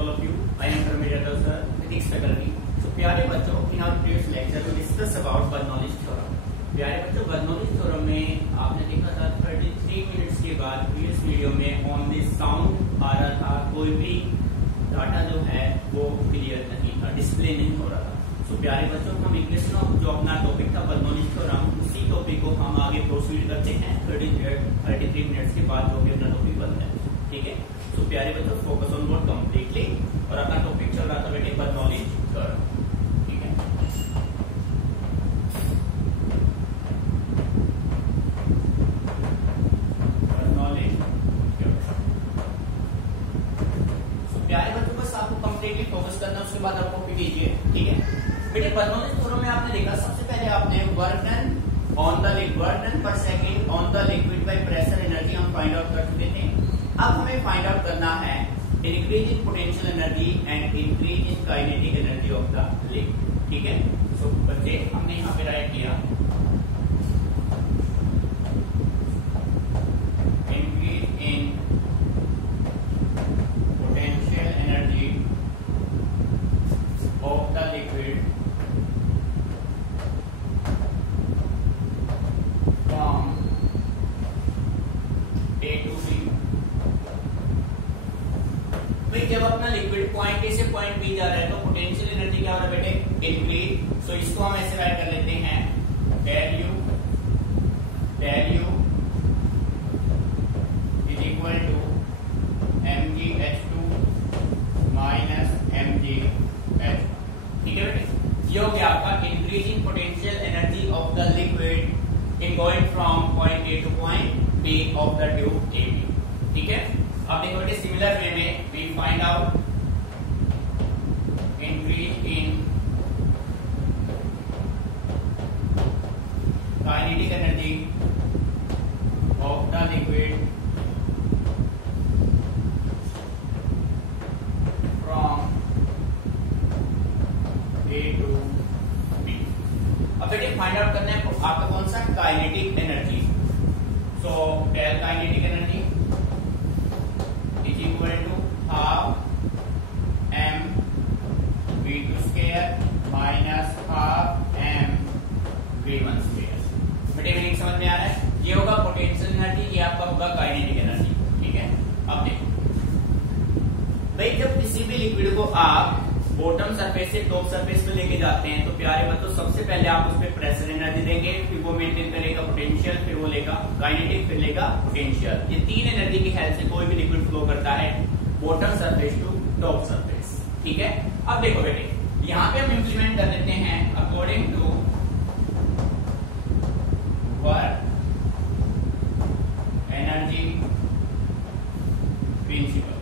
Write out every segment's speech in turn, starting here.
all of you. I am Dharmendra sir, physics faculty. So प्यारे बच्चों, in our previous lecture we discuss about Bernoulli's theorem. प्यारे बच्चों, Bernoulli's theorem में आपने देखा था 33 मिनट्स के बाद previous वीडियो में on the sound आ रहा था, कोई भी डाटा जो है वो क्लियर नहीं था, डिस्प्ले नहीं हो रहा था। तो प्यारे बच्चों, हम इंग्लिश में जो अपना टॉपिक था Bernoulli's theorem, उसी टॉपिक को हम आगे प्रोसीड करते हैं 33 मिनट्स के बाद जो भी अपना टॉपिक बनता है। ठीक है, तो प्यारे बच्चों फोकस ऑन वर्ड कंप्लीटली, और अपना टॉपिक चल रहा था बेटे Bernoulli's theorem। ठीक है, Bernoulli's theorem। तो प्यारे बच्चों बस आपको कंप्लीटली फोकस करना है, उसके बाद आप कॉपी कीजिए। ठीक है बेटे, Bernoulli's theorem में आपने देखा सबसे पहले आपने work done on the work done per second on the liquid by pressure energy हम फाइंड आउट कर चुके थे। अब हमें फाइंड आउट करना है increase in potential energy and increase in kinetic energy of the liquid. ठीक है, सो बच्चे हमने यहाँ पे राइट किया increase in potential energy of the liquid from A to B। भाई जब अपना लिक्विड पॉइंट ए से पॉइंट बी जा रहा है तो पोटेंशियल एनर्जी क्या हो रहा है बेटे, इंक्रीज। सो इसको हम ऐसे राइट कर लेते हैं del U is equal to mgh2 minus mgh। ठीक है बेटे, ये हो गया आपका increase in potential energy of the liquid in going from point A to point B of the tube A B. ठीक है, अब देखो बेटे सिमिलर वे में we find out increase in kinetic energy of the liquid from A to B. अब बेटे find out करना है आपका कौन सा, kinetic energy. So del kinetic energy is equal to half m v2 square minus half m v1 square। बेटे meaning समझ में आ रहा है, ये होगा पोटेंशियल एनर्जी, ये आपका होगा काइनेटिक एनर्जी। ठीक है, अब देखो भाई जब किसी भी लिक्विड को आप बॉटम सरफेस से टॉप सरफेस पे लेके जाते हैं तो प्यारे बच्चों सबसे पहले आप उस पर प्रेशर एनर्जी देंगे, फिर वो मेंटेन करेगा पोटेंशियल, फिर वो लेगा काइनेटिक, फिर लेगा पोटेंशियल। ये तीन एनर्जी की हेल्प से कोई भी लिक्विड फ्लो करता है bottom surface to top surface. ठीक है, अब देखो बेटे यहाँ पे हम इंप्लीमेंट कर देते हैं according to work energy principle.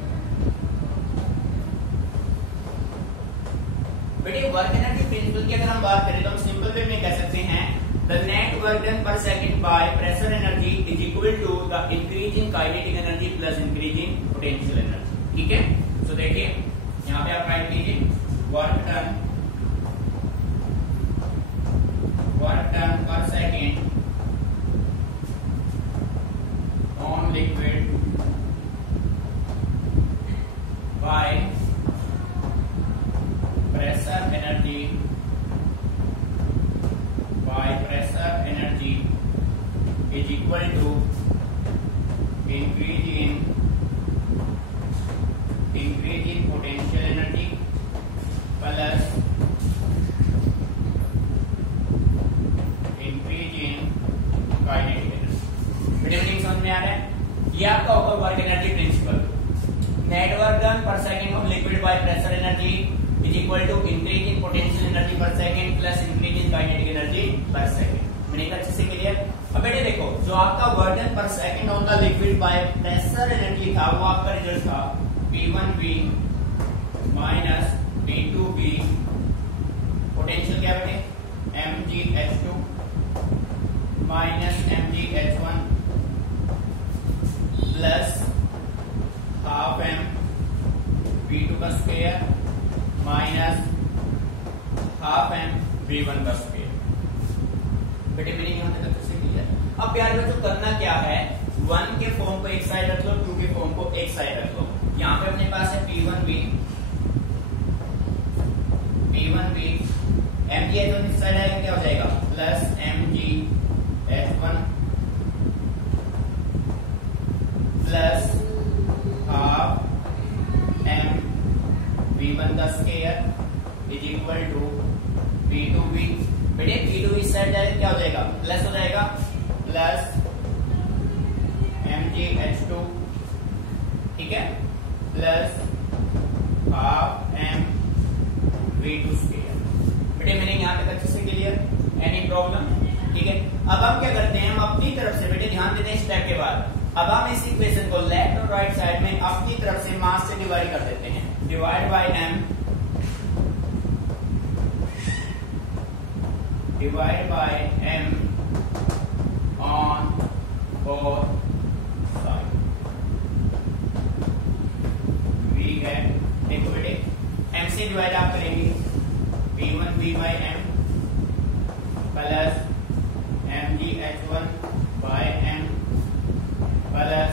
बेटे वर्क एनर्जी प्रिंसिपल की अगर हम बात करें तो हम सिंपल वे में कह सकते हैं the net work done per second by pressure energy is equal to the increase in kinetic energy plus increase in potential energy. ठीक है, तो देखिए यहाँ पे आप राइट कीजिए work done per second on liquid by pressure energy is equal to increase in potential energy plus increase in kinetic energy। Meaning समझ में आ रहा है, ये आपका होगा work energy principle. Net work done per second of liquid by pressure energy is equal to increase in potential energy per second plus increase in kinetic energy per second। Meaning अच्छे से क्लियर। अब बेटे देखो जो आपका work done per second on the liquid by pressure energy था वो आपका रिजल्ट था P1V माइनस P2V। पोटेंशियल क्या बेटे, mgh2 minus mgh1 plus half m v2 का square minus half m v1 का स्क्वायर। बेटे मेरी यहाँ तक अच्छे से क्लियर। अब प्यारे बच्चों करना क्या है, 1 के फॉर्म को एक साइड रख लो, 2 के फॉर्म को एक साइड रख लो। यहाँ पे अपने पास है P1V V1V MGH1 इस साइड आएगा क्या हो जाएगा plus MGH1 plus half M V1 का square is equal to V2V। बेटे V2 इस साइड जाएगा क्या हो जाएगा प्लस हो जाएगा प्लस MGH2 ठीक है plus half M V2 square. बेटे मैंने यहाँ तक अच्छे से क्लियर एनी प्रॉब्लम ठीक है। अब हम क्या करते हैं हम अपनी तरफ से बेटे ध्यान देते हैं स्टेप के बाद अब हम इस इक्वेशन को लेफ्ट और राइट साइड में अपनी तरफ से मास से डिवाइड कर देते हैं divide by M divide by M on both side we get देखो बेटे M से डिवाइड आप करेंगे V1V by M plus MGH1 by M plus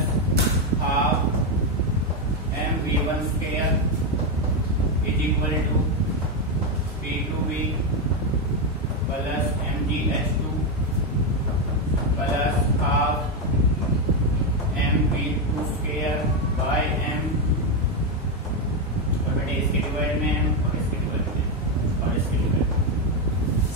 half MV1 square is equal to V2V plus MGH2 plus half MV2 square by M और बेटे इसके divide में M और इसके डिवाइड में और इसके डिवाइड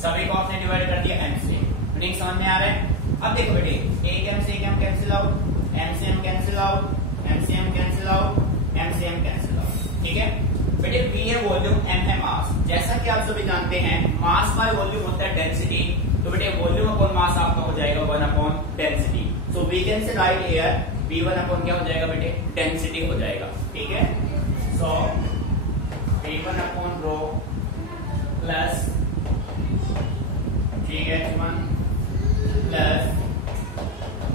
सभी को आपने डिवाइड कर दिया M से। मीनिंग समझ में आ रहा है। अब देखो बेटे एक M से एक M कैंसिल आउट M से M कैंसिल आउट M से M कैंसिल आउट M से M कैंसिल आउट ठीक है। बेटे V है वॉल्यूम M है मास। जैसा कि आप सभी जानते हैं मास बाय वॉल्यूम होता है डेंसिटी तो बेटे वॉल्यूम अपॉन मास आपका हो जाएगा 1 upon density. So we can say write here V1 upon क्या हो जाएगा बेटे डेंसिटी हो जाएगा ठीक है। सो V1 upon rho plus GH1 plus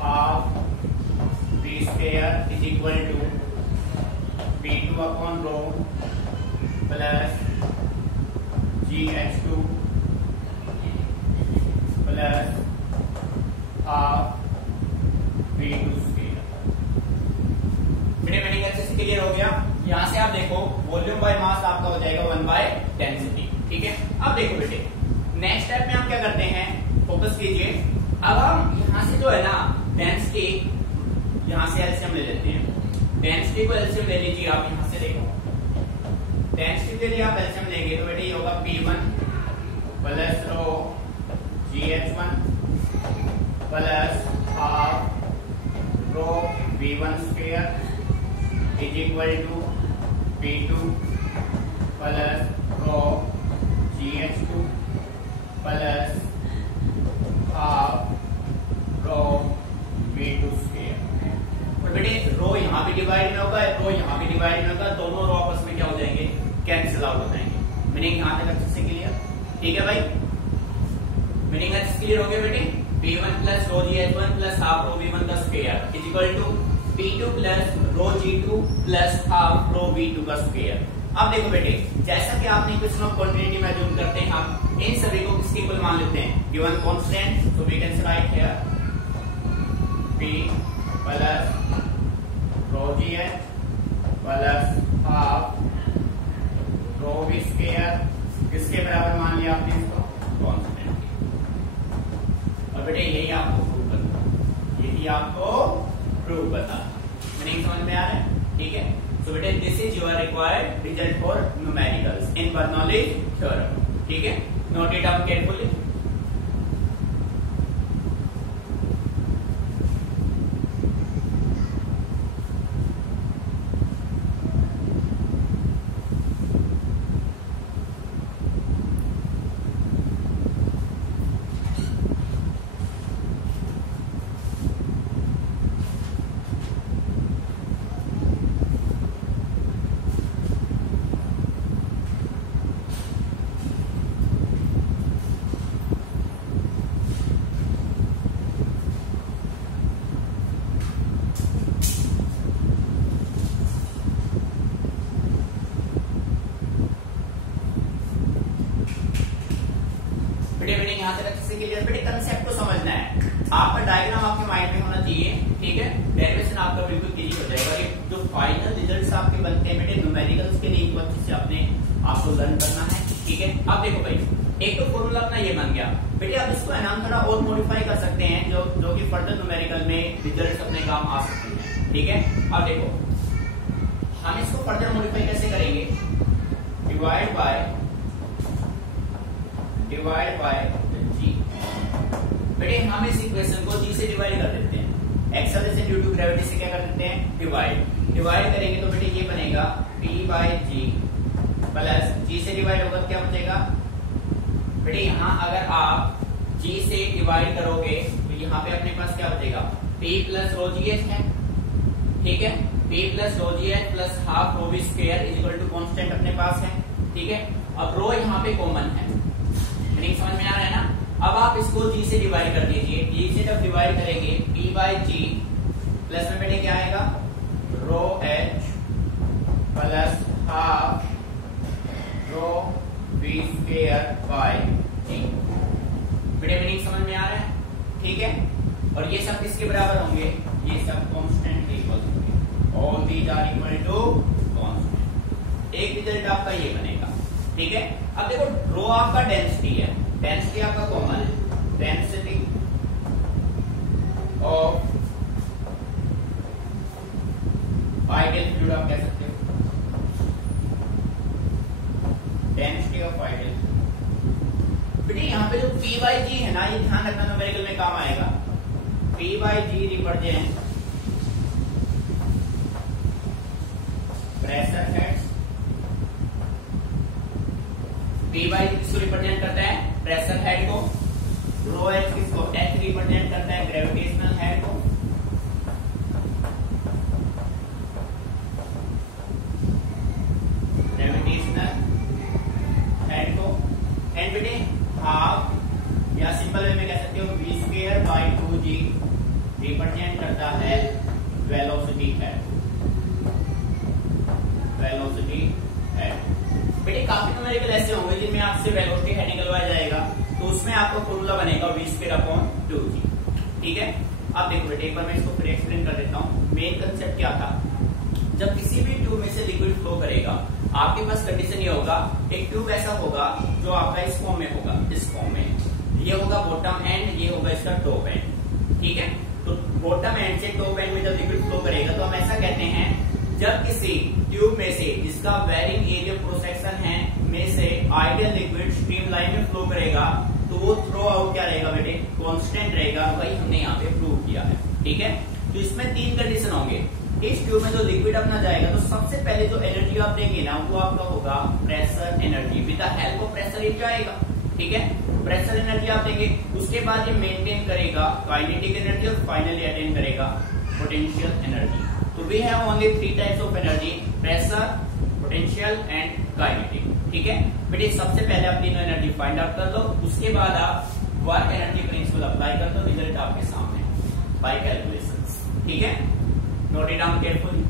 half V square is equal to V2 upon rho plus GH2 plus half V2 square. Meaning अच्छे से क्लियर हो गया। यहां से आप देखो वॉल्यूम बाय मास आपका हो जाएगा 1 बाय डेंसिटी ठीक है। अब देखो बेटे नेक्स्ट स्टेप में हम क्या करते हैं फोकस कीजिए। अब हम यहां से जो है ना डेंसिटी यहां से एलसीएम ले लेते हैं। डेंसिटी को एलसीएम ले लीजिए आप यहां से देखो डेंसिटी के लिए आप एलसीएम लेंगे तो बेटे ये होगा P1 plus rho GH1 plus half rho V1 square is equal to P2 plus rho GH2 plus half rho V2 square. और बेटे रो यहाँ भी डिवाइड में होगा रो यहाँ भी डिवाइड में होगा दोनों रो आपस में क्या हो जाएंगे कैंसिल आउट हो जाएंगे। मीनिंग यहाँ तक अच्छे से क्लियर ठीक है भाई। मीनिंग अच्छे से क्लियर हो गया बेटे P1 plus rho GH1 plus half rho V1 का square is equal to P2 plus rho G2 plus half rho V2 का स्क्वायर। अब देखो बेटे जैसा कि आपने इक्वेशन ऑफ कंटिन्यूटी में अज्यूम करते हैं हम इन सभी को किसके इक्वल मान लेते हैं given constant so we can write here P plus rho GH plus half rho V square किसके बराबर मान लिया आपने इसको कांस्टेंट। और बेटे यही आपको प्रूव करना यही आपको प्रूव करना। मीनिंग समझ में आ रहा है ठीक है। So बेटे this is your required result for numericals in Bernoulli theorem ठीक है। Note it down carefully। यहाँ तक अच्छे से क्लियर। बेटे कंसेप्ट को समझना है, आपका डायग्राम आपके माइंड में होना चाहिए, ठीक है। डेरिवेशन आपका बिल्कुल क्लियर हो जाएगा। ये जो फाइनल रिजल्ट्स आपके बनते हैं बेटे न्यूमेरिकल्स के लिए, अच्छे से आपने आपको लर्न करना है। ठीक है। अब देखो भाई, एक तो फॉर्मूला अपना ये बन गया बेटे। अब इसको है ना हम थोड़ा और मॉडिफाई कर सकते हैं, जो कि फर्दर न्यूमेरिकल में रिजल्ट अपने काम आ सकते हैं, ठीक है। अब देखो हम इसको फर्दर मॉडिफाई कैसे करेंगे, डिवाइड बाय जी। बेटे हम इस इक्वेशन को जी से डिवाइड कर देते हैं, एक्सेलरेशन ड्यू टू ग्रेविटी से क्या कर देते हैं, डिवाइड करेंगे तो बेटे ये बनेगा p बाय जी प्लस जी से डिवाइड होगा क्या बचेगा बेटे, यहाँ अगर आप g से डिवाइड करोगे तो यहाँ पे अपने पास क्या बचेगा, p plus rho G H है, ठीक है। p plus rho G H plus half rho V square is equal to constant अपने पास है, ठीक है। अब रो यहाँ पे कॉमन है, मीनिंग समझ में आ रहा है ना। अब आप इसको g से डिवाइड कर दीजिए, g से जब डिवाइड करेंगे p बाय जी प्लस में बेटे क्या आएगा, rho H plus half rho V square by G. बेटे मीनिंग समझ में आ रहा है, ठीक है। और ये सब किसके बराबर होंगे, ये सब कांस्टेंट के इक्वल होंगे, all these are equal to constant. एक रिजल्ट आपका ये बनेगा, ठीक है। अब देखो रो आपका डेंसिटी है, डेंसिटी आपका कॉमन है, डेंसिटी ऑफ आइडियल फ्लूइड आप कह सकते हो, डेंसिटी ऑफ आइडियल। बेटे यहाँ पे जो p बाई जी है ना, ये ध्यान रखना न्यूमेरिकल में काम आएगा। p by G represent pressure head, p by किसको रिप्रेजेंट करता है, प्रेशर हेड को, रो एच किसको, h रिप्रेजेंट करता है ग्रेविटेशनल हेड को, हाफ या सिंपल वे में कह सकते हो v square by 2g represent करता है वेलोसिटी हेड, बेटे काफी न्यूमेरिकल ऐसे होंगे जिनमें आपसे वेलोसिटी हेड निकलवाया जाएगा, तो उसमें आपका फॉर्मूला बनेगा v स्क्वायर अपॉन 2g, ठीक है। अब देखो बेटे एक बार मैं इसको फिर एक्सप्लेन कर देता हूँ। मेन कंसेप्ट क्या था, जब किसी भी ट्यूब में से लिक्विड फ्लो करेगा आपके पास कंडीशन ये होगा, एक ट्यूब ऐसा होगा जो आपका इस फॉर्म में होगा, इस फॉर्म में ये होगा बॉटम एंड, ये होगा इसका टॉप एंड, ठीक है। तो बॉटम एंड से टॉप एंड में जब लिक्विड फ्लो करेगा तो हम ऐसा कहते हैं, जब किसी ट्यूब में से जिसका वेरिंग एरिया क्रॉस सेक्शन है में से आइडियल लिक्विड स्ट्रीम लाइन में फ्लो करेगा तो वो थ्रो आउट क्या रहेगा बेटे, कांस्टेंट रहेगा, वही हमने यहाँ पे प्रूव किया है, ठीक है। तो इसमें तीन कंडीशन होंगे, इस ट्यूब में जो लिक्विड अपना जाएगा तो सबसे पहले जो एनर्जी आप देंगे ना वो आपका होगा pressure energy, with the help of pressure ही जाएगा, ठीक है। प्रेशर एनर्जी आप देंगे, उसके बाद ये मेंटेन करेगा काइनेटिक एनर्जी और फाइनली अटेन करेगा पोटेंशियल एनर्जी। तो we have only 3 types of energy, pressure, potential and kinetic, ठीक है। बेटे सबसे पहले आप तीनों एनर्जी फाइंड आउट कर लो, उसके बाद आप वर्क एनर्जी प्रिंसिपल अप्लाई कर दो, रिजल्ट आपके सामने बाय कैलकुलेशंस, ठीक है। Note it down carefully.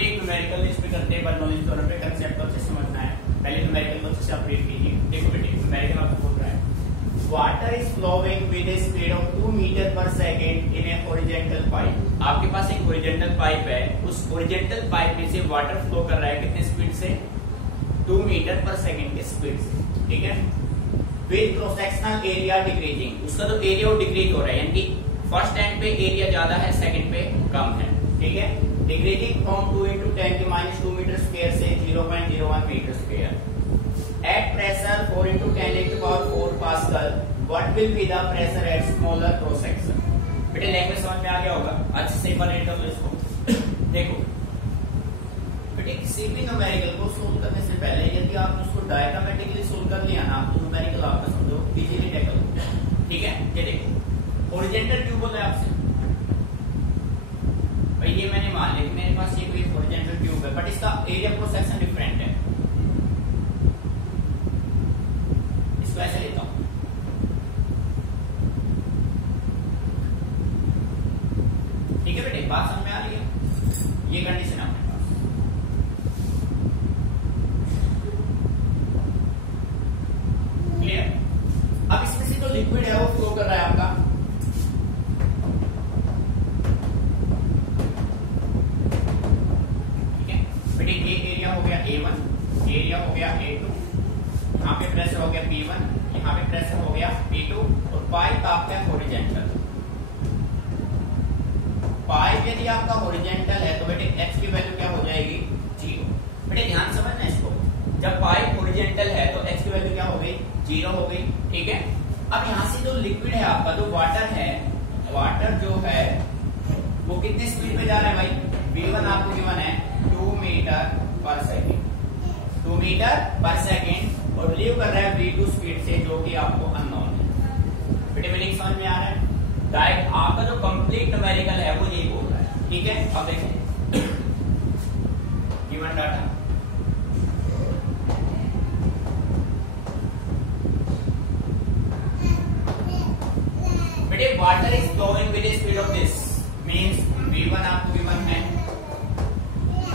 Numerical इस पे करते हैं, पर नॉलेज तौर पे कंसेप्ट को अच्छे समझना है। पहले न्यूमेरिकल को अच्छे से आप रीड कीजिए। देखो बेटे न्यूमेरिकल आपको बोल रहा है, water is flowing with a speed of 2 metre per second in a horizontal pipe. आपके पास एक हॉरिजॉन्टल पाइप है, उस हॉरिजॉन्टल पाइप में से वाटर फ्लो कर रहा है कितने स्पीड से, 2 मीटर पर सेकेंड के स्पीड से, ठीक है। With cross sectional area decreasing, उसका तो एरिया वो डिक्रीज हो रहा है, यानी कि फर्स्ट एंड पे एरिया ज्यादा है, सेकंड पे कम है, ठीक है। डिक्रीजिंग फ्रॉम 2 into 10 की -2 मीटर स्क्वायर से 0.01 metre square at pressure 4 into 10 to the power 4 pascal what will be the pressure at smaller cross section. बेटे लैंग्वेज समझ में आ गया होगा। अच्छे से एक बार रीड कर लो इसको। देखो बेटे किसी भी न्यूमेरिकल को सोल्व करने से पहले यदि आपने उसको डायग्रामेटिकली सोल्व कर लिया ना तो न्यूमेरिकल आपका समझो इजीली टैकल हो जाए। ठीक है, ये देखो हॉरिजॉन्टल ट्यूब बोला है आपसे भाई, ये मैंने मान लिया मेरे पास ये कोई हॉरिजॉन्टल ट्यूब है बट इसका एरिया क्रॉस सेक्शन डिफरेंट है। इसको ऐसे लेता हूं, ठीक है बेटे, बात समझ में आ रही है। ये कंडीशन है अपने पास। क्लियर? अब इसमें से जो लिक्विड है वो फ्लो कर रहा है आपका, ये एरिया हो गया A1, एरिया हो गया A2, यहाँ पे प्रेशर हो गया P1, यहाँ पे प्रेशर हो गया P2 और पाइप आपका हॉरिजॉन्टल। पाइप यदि आपका हॉरिजॉन्टल है तो बेटे H की वैल्यू क्या हो जाएगी 0। बेटे ध्यान समझना इसको, जब पाइप हॉरिजॉन्टल है तो H की वैल्यू क्या हो गई 0 हो गई। ठीक है, अब यहाँ से जो लिक्विड है आपका जो वाटर है, वाटर जो है वो कितने स्पीड पे जा रहा है भाई, V1 आपको गिवन है 2 metre per second, 2 metre per second और लीव कर रहा है V2 स्पीड से जो कि आपको अननोन है। बेटे मीनिंग समझ में आ रहा है। डायरेक्ट आपका जो कंप्लीट न्यूमेरिकल है वो यही बोल रहा है। ठीक है, अब देखें गिवन डाटा, बेटे water is flowing with the speed of this means V1 आपको गिवन है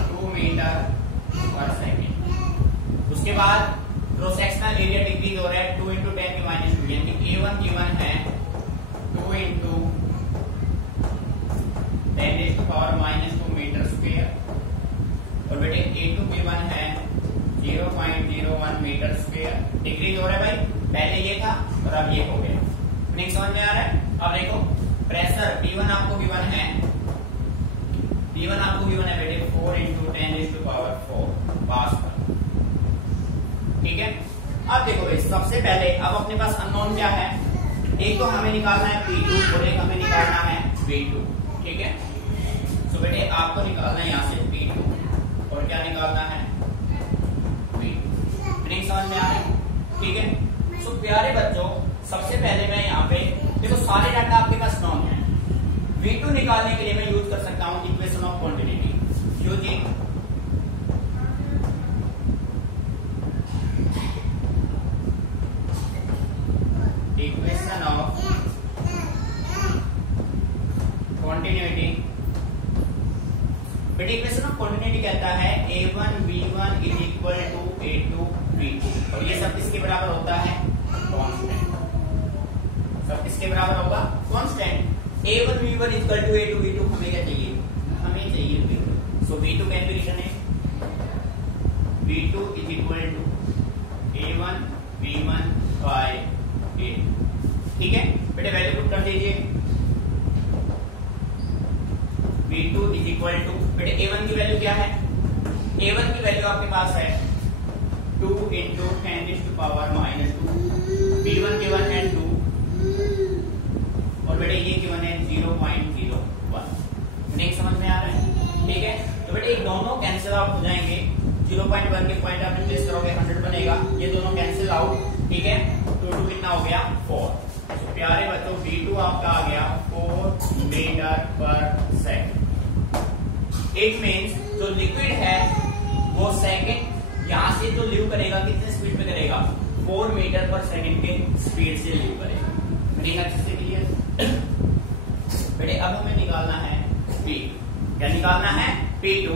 2 मीटर पर सेकेंड। उसके बाद क्रॉस सेक्शनल एरिया डिक्रीज हो रहा है 2 into 10 की -2, यानी A1 गिवन है 2 into 10 raised to power -2 metre square और बेटे A2 गिवन है 0.01 मीटर स्क्वायर। डिक्रीज हो रहा है भाई, पहले ये था और अब ये हो गया। नेक्स्ट समझ में आ रहा है। अब देखो प्रेशर P1 आपको गिवन है, P1 आपको गिवन है बेटे 4 into 10 raised to power 4 pascal. ठीक है, अब देखो भाई सबसे पहले अब अपने पास अननोन क्या है, एक तो हमें निकालना है P2 और एक हमें निकालना है V2। ठीक है, तो बेटे आपको निकालना है यहाँ से P2 और क्या निकालना है V2। मीनिंग समझ में आ रही? ठीक है, सो प्यारे बच्चों सबसे पहले मैं यहाँ पे देखो सारे डाटा आपके पास नॉन है। V2 निकालने के लिए मैं यूज कर सकता हूँ equation of quantity, using equation of quantity. बेटे इक्वेशन ऑफ क्वांटिटी कहता है A1 V1 is equal to A2 V2 और ये सब किसके बराबर होता है, कांस्टेंट। सब किसके बराबर होगा, constant. A1 V1 equal to A2 V2 हमें क्या चाहिए, हमें चाहिए V2। So V2 can be written है V2 is equal to A1 V1 bye A2। ठीक है बेटे, वैल्यू पुट कर दीजिए। V2 इज इक्वल टू बेटे A1 की वैल्यू क्या है, A1 की वैल्यू आपके पास है 2 into 10 raised to power -2, V1 given है 2 और बेटे ये गिवन है 0.01। नेक्स्ट समझ में आ रहा है? ठीक है, तो बेटे ये दोनों कैंसिल आउट हो जाएंगे, 0.1 के पॉइंट आप रिप्लेस करोगे 100 बनेगा, ये दोनों कैंसिल आउट। ठीक है, तो 2 कितना हो गया 4। तो प्यारे बच्चों V2 आपका आ गया 4 metre per second. It means जो लिक्विड है वो सेकेंड यहाँ से जो लीव करेगा कितने स्पीड पे करेगा, 4 मीटर पर सेकेंड के स्पीड से लीव करेगा। मीनिंग अच्छे से क्लियर? बेटे अब हमें निकालना है P, क्या निकालना है P2।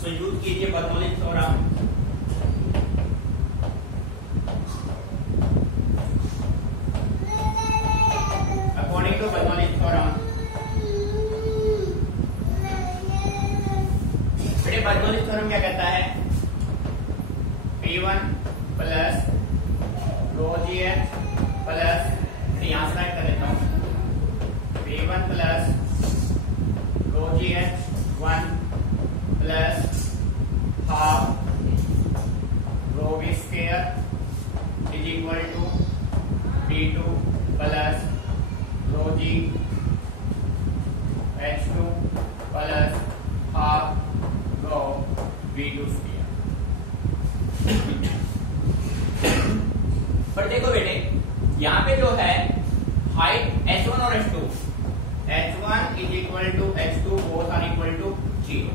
सो यूज कीजिए Bernoulli theorem. According to Bernoulli theorem, बेटे बर्नौली थ्योरम क्या कहता है, P1 प्लस ρgh प्लस, यहां से राइट कर देता हूं, P1 plus ρgh 1 v2 square. पर देखो बेटे यहाँ पे जो है हाइट h1 और h2, h1 is equal to h2 both are equal to 0,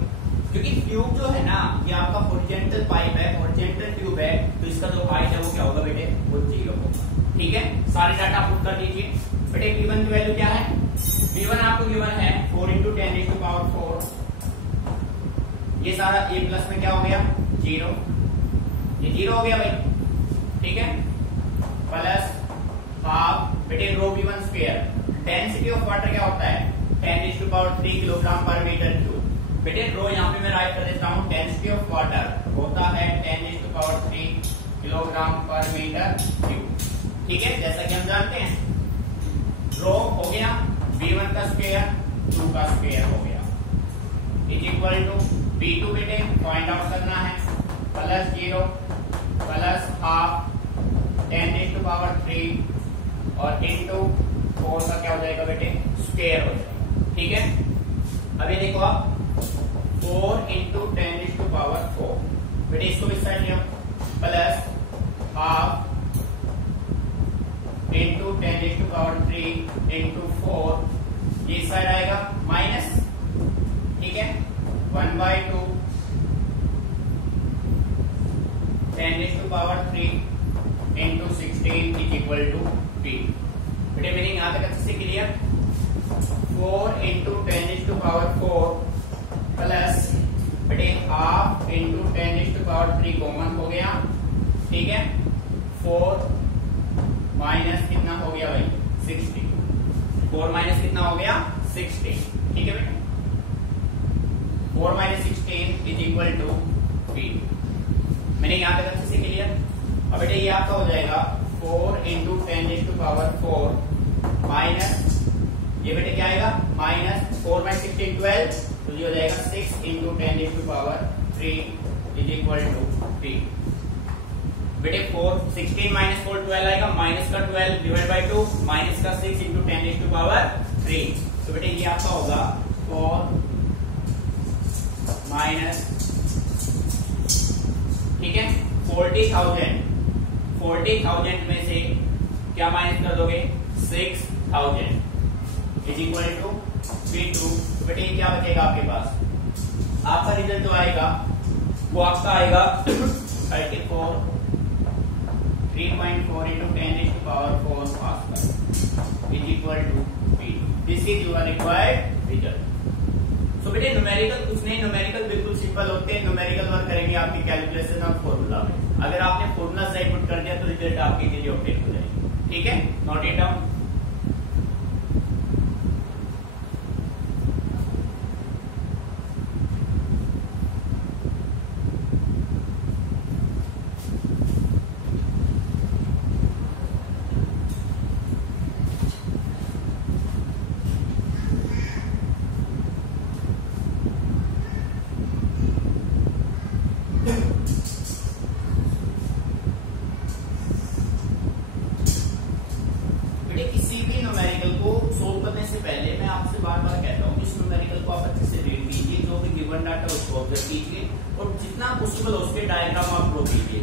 क्योंकि ट्यूब जो है ना ये आपका हॉरिजॉन्टल पाइप है, हॉरिजॉन्टल ट्यूब है, तो इसका जो हाइट है वो क्या होगा बेटे, वो 0 होगा। ठीक है, सारे डाटा पुट कर दीजिए बेटे। गिवन की वैल्यू क्या है, v1 आपको गिवन है 4 इंटू 10⁴, ये सारा a प्लस में क्या हो गया 0, ये 0 हो गया भाई। ठीक है, प्लस हाफ बेटे रो v1 square, density of water क्या होता है 10⁻³ किलोग्राम पर मीटर क्यूब। बेटे रो यहाँ पे मैं राइट कर देता हूँ, डेंसिटी ऑफ वाटर होता है 10⁻³ किलोग्राम पर मीटर क्यूब। ठीक है, जैसा कि हम जानते हैं रो हो गया v1 का स्क्वायर 2 का स्क्वायर हो गया इज इक्वल टू v2 बेटे पॉइंट आउट करना है प्लस 0 प्लस हाफ 10⁻³ और इंटू 4 का क्या हो जाएगा बेटे स्क्वायर हो जाएगा। ठीक है, अब ये देखो आप 4 इंटू 10⁻⁴, बेटे इसको इस साइड लिया प्लस हाफ इंटू 10⁻³ इंटू 4, ये साइड आएगा माइनस। ठीक है, 1/2 10⁻³ into 16 is equal to b। बेटे मीनिंग यहां तक अच्छे से क्लियर। 4 इंटू 10⁻⁴ प्लस बेटे हाफ इंटू 10⁻³ कॉमन हो गया। ठीक है, 4 माइनस कितना हो गया भाई 60, 4 माइनस कितना हो गया 60। ठीक है बेटे, 4 minus 16 is equal to b। मैंने यहां तक अच्छे से क्लियर। अब बेटे ये आपका हो जाएगा 4 इंटू 10⁻⁴ माइनस, ये बेटे क्या आएगा माइनस 4 माइनस 16 12, तो ये हो जाएगा 6 into 10⁻³ is equal to b। बेटे 4 16 माइनस 4 12 आएगा, माइनस का 12 डिवाइड बाई 2, माइनस का 6 इंटू 10⁻³। तो बेटे ये आपका होगा 4 माइनस, ठीक है 40,000 में से क्या माइनस कर दोगे 6,000 इज इक्वल टू v2। तो बेटे ये क्या बचेगा आपके पास, आपका रिजल्ट जो आएगा वो आपका आएगा 34 3.4 into 10⁻⁴ pascal is equal to b। This is your required result. So बेटे न्यूमेरिकल कुछ नहीं, न्यूमेरिकल बिल्कुल सिंपल होते हैं। न्यूमेरिकल वर्क करेंगे आपकी कैलकुलेशन और फॉर्मूला में। अगर आपने फॉर्मूला सही पुट कर दिया तो रिजल्ट आपके लिए अपडेट हो जाएगी। ठीक है, नोट इट डाउन। जितना पॉसिबल उसके डायग्राम आप ड्रॉ कीजिए।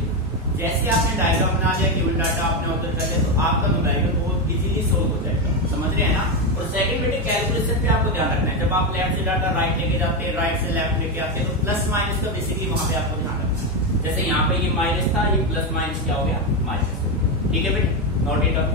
जैसे आपने डायग्राम बना लिया, गिवन डाटा आपने ऑब्जर्व कर लिया, तो आपका न्यूमेरिकल बहुत इजीली सोल्व हो जाएगा। समझ रहे हैं ना। और सेकंड बेटे कैलकुलेशन पे आपको ध्यान रखना है, जब आप लेफ्ट से डाटा राइट लेके जाते हैं, राइट से लेफ्ट लेके आते हैं, तो प्लस माइनस का बेसिकली वहां पे आपको ध्यान रखना है। जैसे यहाँ पे ये माइनस था, ये प्लस माइनस क्या हो गया माइनस। ठीक है बेटे, नोट इट डाउन।